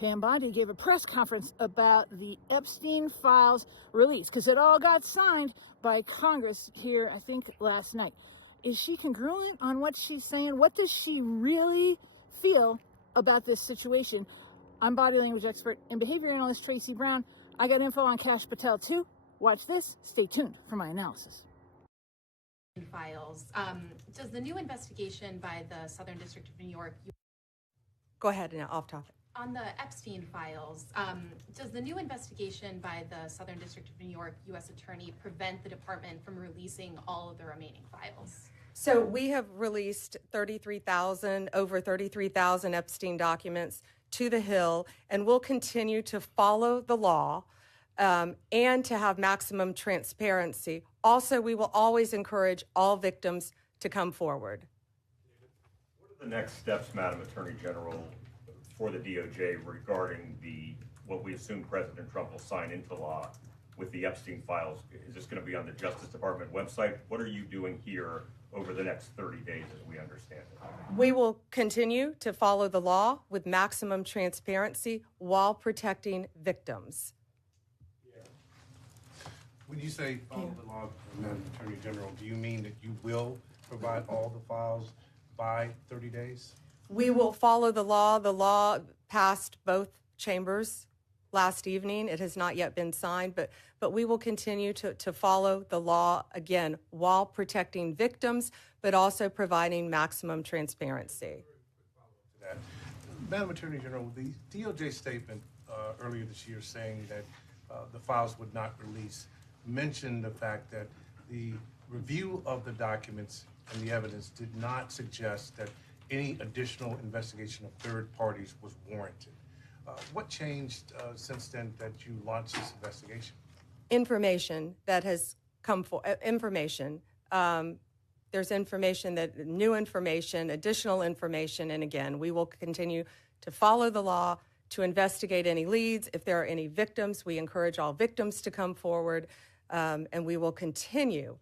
Pam Bondi gave a press conference about the Epstein files release because it all got signed by Congress here, I think, last night. Is she congruent on what she's saying? What does she really feel about this situation? I'm body language expert and behavior analyst Traci Brown. I got info on Kash Patel too. Watch this. Stay tuned for my analysis. Files. Does the new investigation by the Southern District of New York... Go ahead, now off topic. On the Epstein files, does the new investigation by the Southern District of New York U.S. Attorney prevent the department from releasing all of the remaining files? So we have released over 33,000 Epstein documents to the Hill, and we'll continue to follow the law and to have maximum transparency. Also, we will always encourage all victims to come forward. What are the next steps, Madam Attorney General, for the DOJ regarding what we assume President Trump will sign into law with the Epstein files? Is this going to be on the Justice Department website? What are you doing here over the next 30 days as we understand it? We will continue to follow the law with maximum transparency while protecting victims. When you say follow the law, Madam Attorney General, do you mean that you will provide all the files by 30 days? We will follow the law. The law passed both chambers last evening. It has not yet been signed, but we will continue to follow the law, again, while protecting victims, but also providing maximum transparency. Madam Attorney General, the DOJ statement earlier this year saying that the files would not release mentioned the fact that the review of the documents and the evidence did not suggest that any additional investigation of third parties was warranted. What changed since then that you launched this investigation? Information that has come for information. There's information new information, additional information, and again, we will continue to follow the law, to investigate any leads. If there are any victims, we encourage all victims to come forward, and we will continue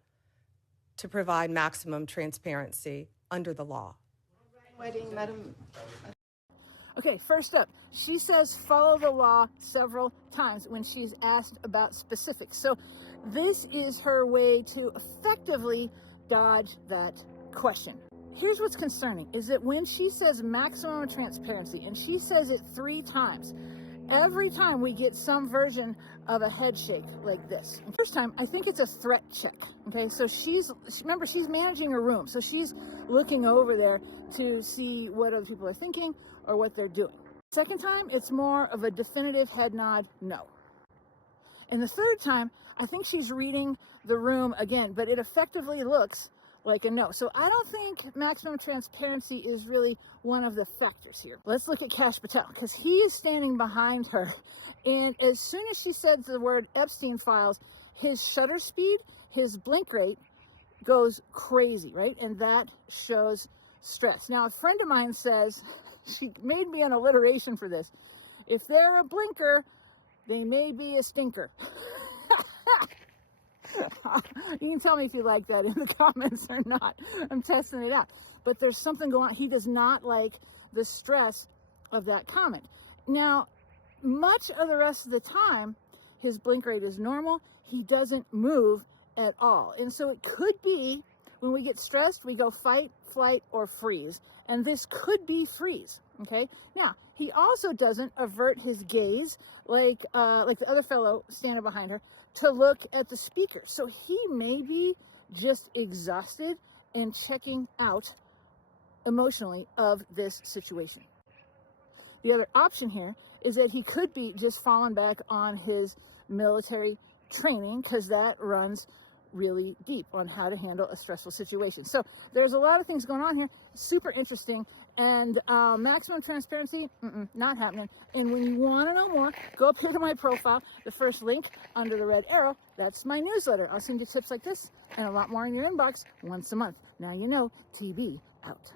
to provide maximum transparency under the law. Madam. Okay, first up, she says follow the law several times when she's asked about specifics. So this is her way to effectively dodge that question. Here's what's concerning, is that when she says maximum transparency, and she says it 3 times, every time we get some version of a head shake like this. And first time, I think it's a threat check, okay? So remember, she's managing her room, so she's looking over there to see what other people are thinking or what they're doing. Second time, it's more of a definitive head nod, no. And the third time, I think she's reading the room again, but it effectively looks like a no. So I don't think maximum transparency is really one of the factors here. Let's look at Kash Patel, because he is standing behind her. And as soon as she said the word Epstein files, his shutter speed, his blink rate goes crazy, right? And that shows stress. Now, a friend of mine says, she made me an alliteration for this, if they're a blinker, they may be a stinker. You can tell me if you like that in the comments or not. I'm testing it out. But there's something going on. He does not like the stress of that comment. Now, much of the rest of the time, his blink rate is normal. He doesn't move at all. And so it could be when we get stressed, we go fight, flight, or freeze. And this could be freeze, okay? Now, he also doesn't avert his gaze like the other fellow standing behind her to look at the speaker. So he may be just exhausted and checking out emotionally of this situation. The other option here is that he could be just falling back on his military training, because that runs really deep on how to handle a stressful situation. So there's a lot of things going on here, super interesting, and maximum transparency, not happening. And when you want to know more, go up here to my profile, the first link under the red arrow, that's my newsletter. I'll send you tips like this and a lot more in your inbox once a month. Now you know, TB out.